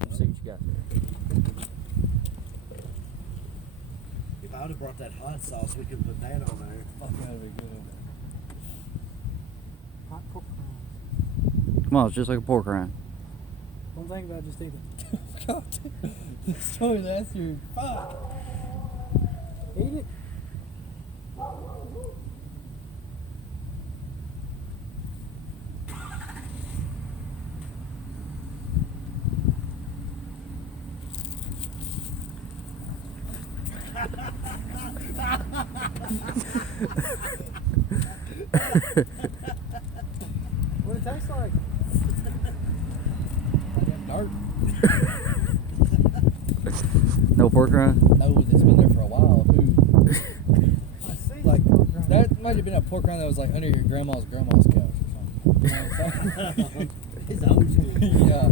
Let's see what you got there. If I would have brought that hot sauce, we could put that on there. Fuck, that'd be good. Hot pork rinds. Come on, it's just like a pork rind. Don't think about it, just eat it. God, the story that's your fuck. Eat it. What it tastes like? Dirt. No pork rind? No, it's been there for a while too. I see. Like pork rind. that might have been a pork rind that was like under your grandma's couch or something. You know what I'm saying? It's old school. Yeah.